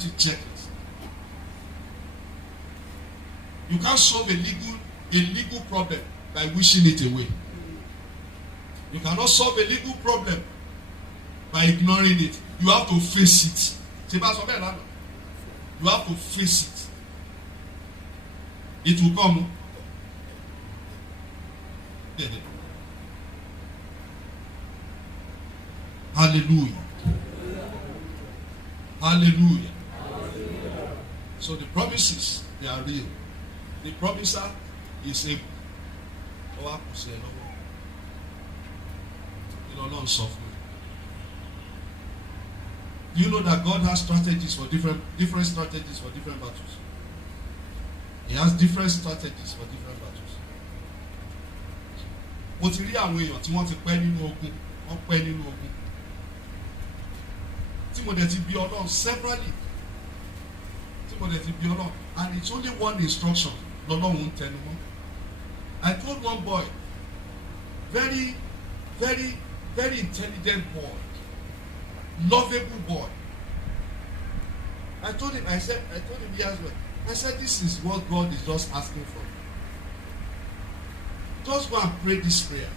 want to check it. You can't solve a legal problem by wishing it away. You cannot solve a legal problem by ignoring it. You have to face it. You have to face it. It will come. Hallelujah. Hallelujah. So the promises, they are real. The promiser is able. Do you know that God has strategies for different strategies for different battles? He has different strategies for different battles. Mo ti rí àwọn èèyàn tí wọ́n ti pẹ́ nínú ogun, wọ́n pẹ́ nínú ogun. Tí mo dẹ̀ ti bí Ọlọ́run severally. Tí mo dẹ̀ ti bí Ọlọ́run, and it's only one instruction lọ́lọ́run ń tẹnu mọ́. I told one boy, very, very, very intelligent boy, lovable boy. I told him yes, well. I said, this is what God is just asking for. Just go and pray this prayer.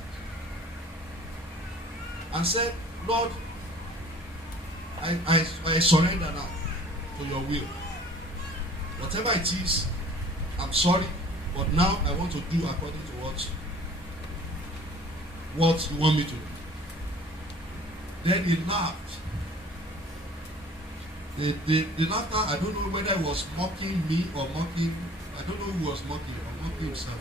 And said, Lord, I surrender now to your will. Whatever it is, I'm sorry, but now I want to do according to what you want me to do. Then he laughed. The laughter, I don't know whether he was mocking me or mocking, I don't know who was mocking or mocking himself.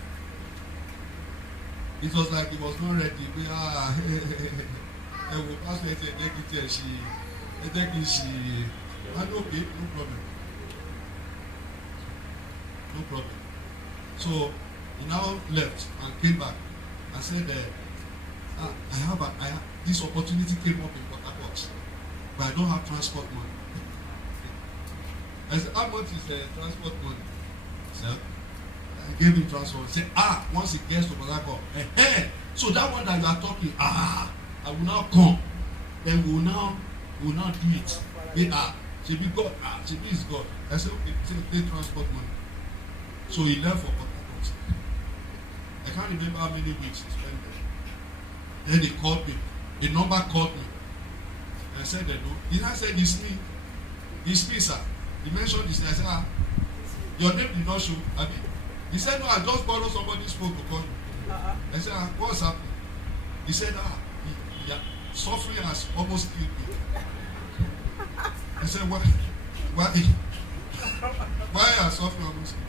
It was like he was not ready. I will ask her to take it here. And okay, no problem. No problem. So he now left and came back and said, this opportunity came up in Port Harcourt, but I don't have transport money. I said, how much is the transport money? Sir, I gave him transport. He said, once he gets to Port Harcourt, so that one that you are talking, I will now come. Then we will now do it. She be God. She be is God. I said, okay, take transport money. So he left for Port Harcourt. I can't remember how many weeks he spent there. Then he called me. The number called me. I said, no. He now said, it's me. It's me, sir. He mentioned this. I said, your name did not show. He said, no, I just borrowed somebody's phone to call you. I said, what's happening? He said, suffering has almost killed me. I said, why are suffering almost killed?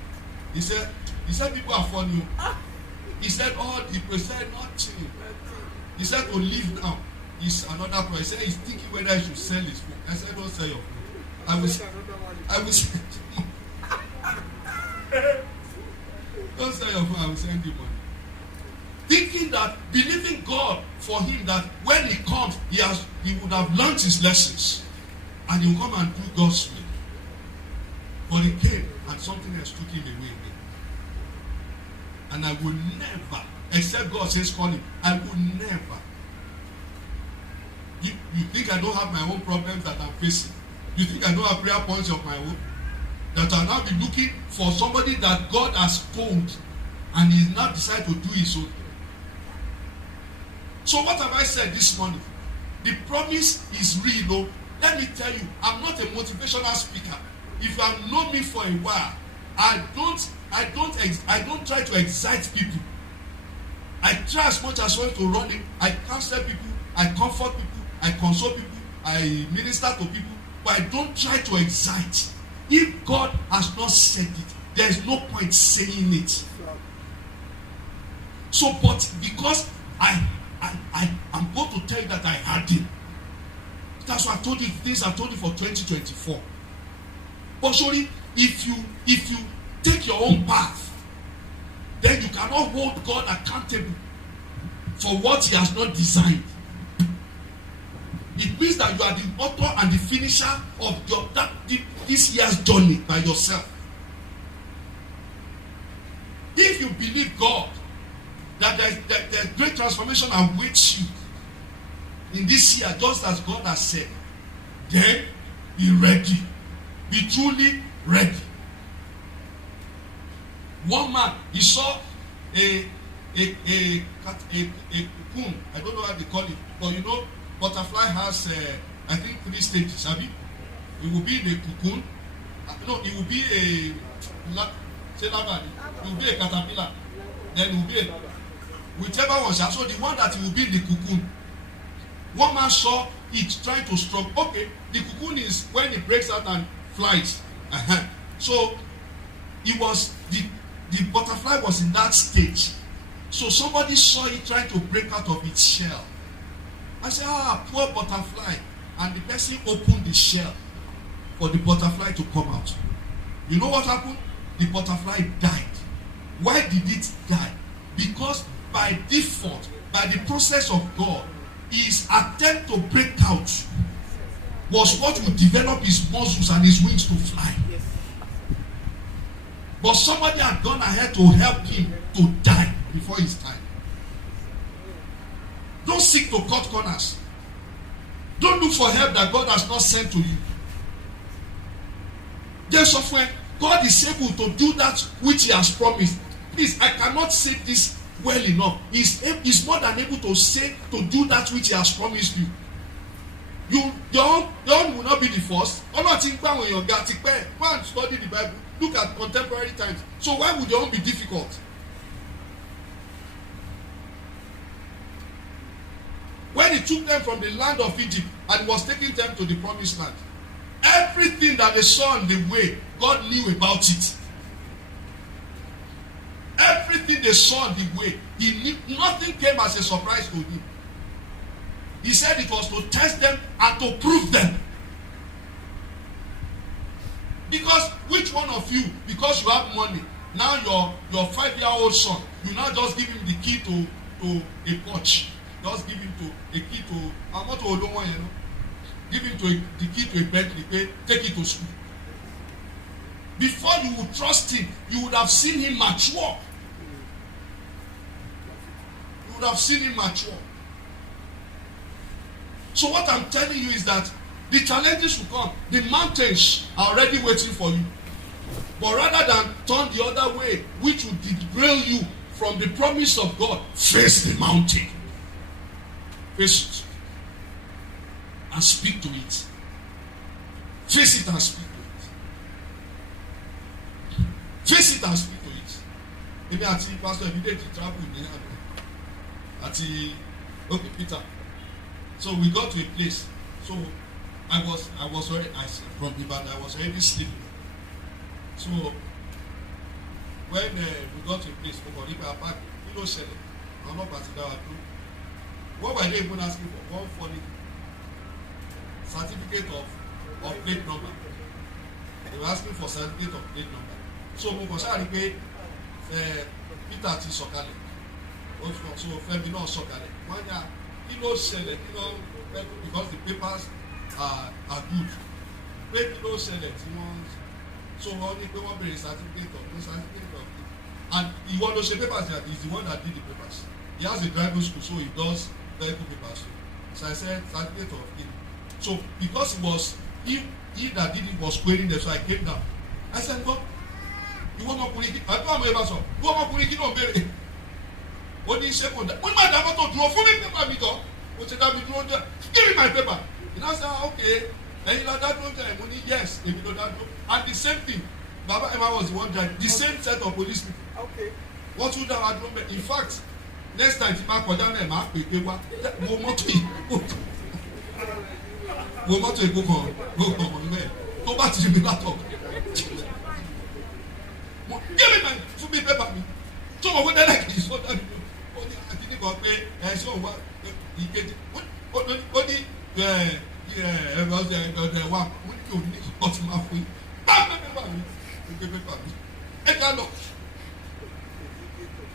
He said, people are funny. He said, he said nothing. He said, to leave now is another problem. He said, he's thinking whether he should sell his phone. I said, don't sell your phone. I will don't sell your phone, I will send you money. Thinking that, believing God for him that when he comes, he would have learned his lessons and he will come and do God's will. But he came and something else took him away again. And I will never, except God says call him, I will never. You think I don't have my own problems that I'm facing? You think I don't have prayer points of my own? That I'll now be looking for somebody that God has told and he's now decided to do his own. So what have I said this morning? The promise is real. Let me tell you, I'm not a motivational speaker. If you have known me for a while, I don't try to excite people. I try as much as well to run it. I counsel people, I comfort people, I console people, I minister to people, but I don't try to excite. If God has not said it, there is no point saying it. So, but because I'm going to tell you that I had it. That's why I told you things I told you for 2024. But surely, if you take your own path, then you cannot hold God accountable for what he has not designed. It means that you are the author and the finisher of this year's journey by yourself. If you believe God, that there's great transformation awaits you in this year, just as God has said, then be ready. be truly ready. One man, he saw a cocoon. I don't know how they call it, but you know, butterfly has I think 3 stages. Have you? It will be the cocoon. No, it will be a it will be a caterpillar. Then it will be whichever one. So the one that will be the cocoon. One man saw it trying to struggle. Okay, the cocoon is when it breaks out and flies. So it was the butterfly was in that stage. So somebody saw it trying to break out of its shell. I said, poor butterfly. And the person opened the shell for the butterfly to come out. You know what happened? The butterfly died. Why did it die? Because by default, by the process of God, his attempt to break out was what would develop his muscles and his wings to fly. But somebody had gone ahead to help him to die before his time. Don't seek to cut corners. Don't look for help that God has not sent to you. There's when God is able to do that which he has promised. Please, I cannot say this well enough. He's more than able to say to do that which he has promised you. Your own will not be the first. Go and study the Bible. Look at contemporary times. So why would your own be difficult? When he took them from the land of Egypt and was taking them to the promised land, everything that they saw on the way, God knew about it. Everything they saw on the way, he knew. Nothing came as a surprise to him. He said it was to test them and to prove them. Because which one of you, because you have money, now your 5-year-old son, you now just give him the key to a porch. Just give him a key to give him the key to a Bentley, take it to school. Before you would trust him, you would have seen him mature. You would have seen him mature. So what I'm telling you is that the challenges will come. The mountains are already waiting for you. But rather than turn the other way, which would derail you from the promise of God, face the mountain. Face it. And speak to it. Face it and speak to it. Face it and speak to it. Maybe I see Pastor every day to travel in the okay, Peter. So we got to a place. So I was already from Ibadan. I was already sleeping. So when we got to a place, what were they even asking for? One funny certificate of plate number. They were asking for certificate of plate number. So we was saying Peter ti sọ̀kalẹ̀. So Femi náà sọ̀kalẹ̀. Wọ́n yà kí ló ṣẹlẹ̀ because the papers are good. Pé kí ló ṣẹlẹ̀ tí wọ́n so wọ́n ní pé wọ́n bèrè certificate of and ìwọ ló ṣe papers yà is the one that did the papers. He has a driving school, so he does vehicle papers. So I said certificate of him. So because it was he that did it was querying them, so I came down. I said, God, you want more kí I don't know ever so. You want more kí ló ń bèrè. Ó ní ṣe kò dá. Wọ́n máa dábọ̀ tó dúró fún mi paper mi jọ. Ó ṣe dá mi dúró jẹ́. Give me my paper. And I said, okay. Ẹ̀yin la dá dúró jẹ́ mo ní yes. Èmi ló dá dúró. And the same thing. Baba Emma was the one driving. The same set of police people. Okay. Wọ́n tún dá wa dúró bẹ́ẹ̀. In fact, next time tí máa kọjá náà máa pè wá. Wo mọ́tò yìí. Wo mọ́tò yìí kó kàn wọ́n mẹ́ẹ̀. Tó bá ti rí mi látọ̀. Give me my fún mi paper mi. Tó wọ́n wọ́n dẹ́rẹ́ kì í sọ dájú. Ó ní àkíní kan pé ẹ̀ṣọ́ òun wá ìkejì. Ó ní ẹ̀rọ ọ̀dẹ̀ wa. Ó ní kí òun ní ọtí máa fún yín. Bá paper mi. Ó gbé paper mi. Ẹ ká lọ.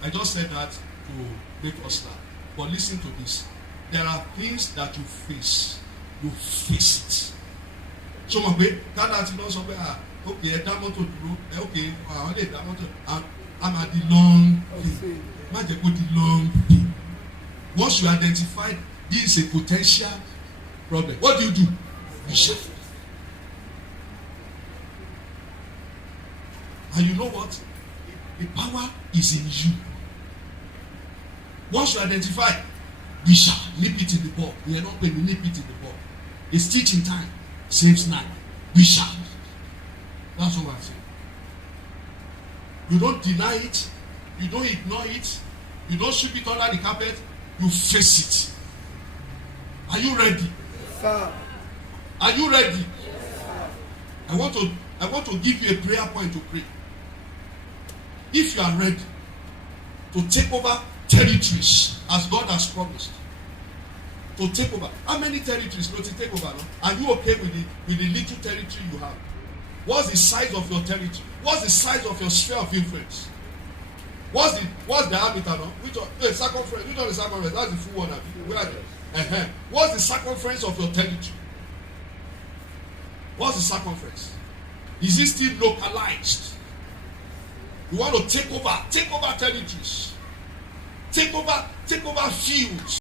I just said that to make us laugh. But listen to this. There are things that you face. You face it. So mo pe kada ti lọ sọ pé okay ẹ dá mọ́tò dúró okay àwọn lè dá mọ́tò I'm at the long thing. Má jẹ́ kó di long thing. Once you identify this is a potential problem, what do? You shift. And you know what? The power is in you. Once you identify, we shall nip it in the bud. We are not going to nip it in the bud. It's teaching time. Saves 9. We shall. That's what I'm saying. You don't deny it. You don't ignore it. You don't sweep it under the carpet. You face it. Are you ready? Sir. Are you ready? Yes, sir. I want to give you a prayer point to pray. If you are ready to take over territories as God has promised, to take over. How many territories to take over? No? Are you okay with the little territory you have? What's the size of your territory? What's the size of your sphere of influence? What's the diameter? No? Which one? The circumference. Which one is the circumference? That's the full one. Where are they? What's the circumference of your territory? What's the circumference? Is it still localized? You want to take over territories. Take over fields.